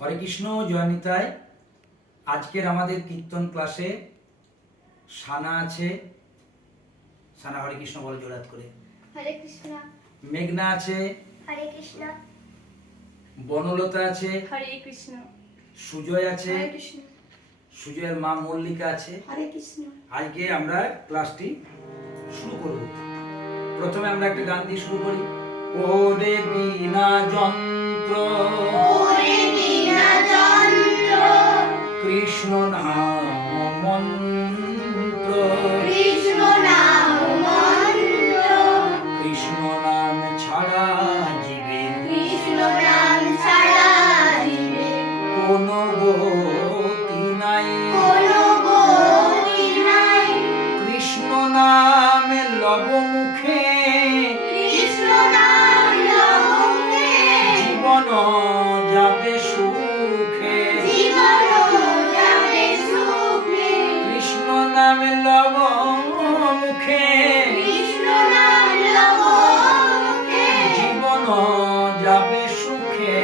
হরে কৃষ্ণ জয়নিতায় আজকের আমাদের কীর্তন ক্লাসে সানা আছে। সানা হরে কৃষ্ণ বলে জোড়াত করে। হরে কৃষ্ণ। মেঘনা আছে। হরে কৃষ্ণ। বনলতা আছে। হরে কৃষ্ণ। সুজয় আছে। হরে কৃষ্ণ। সুজয়ের মা মল্লিকা আছে। হরে কৃষ্ণ। আজকে আমরা ক্লাসটি শুরু করব। প্রথমে আমরা একটা গান দিয়ে শুরু করি। ওরে বিনা যন্ত্র নাম মন্ত্র কৃষ্ণ নাম মন্ত্র কৃষ্ণ নাম ছাড়া জীবে কৃষ্ণ নাম ছাড়া জীবে কোন গতি নাই। কোন গতি নাই। কৃষ্ণ নাম লব মুখে নাম লব মুখে জীবন যাবে সুখে।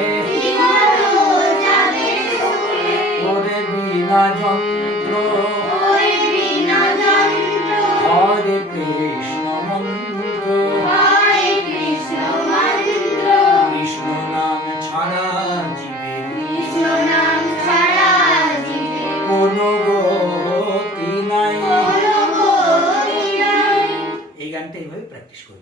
ওরে বিনা যন্ত্র। হরে কৃষ্ণ মন্ত্র। কৃষ্ণ নাম ছাড়া কোনো গতি গানটা এইভাবে প্র্যাকটিস করবে।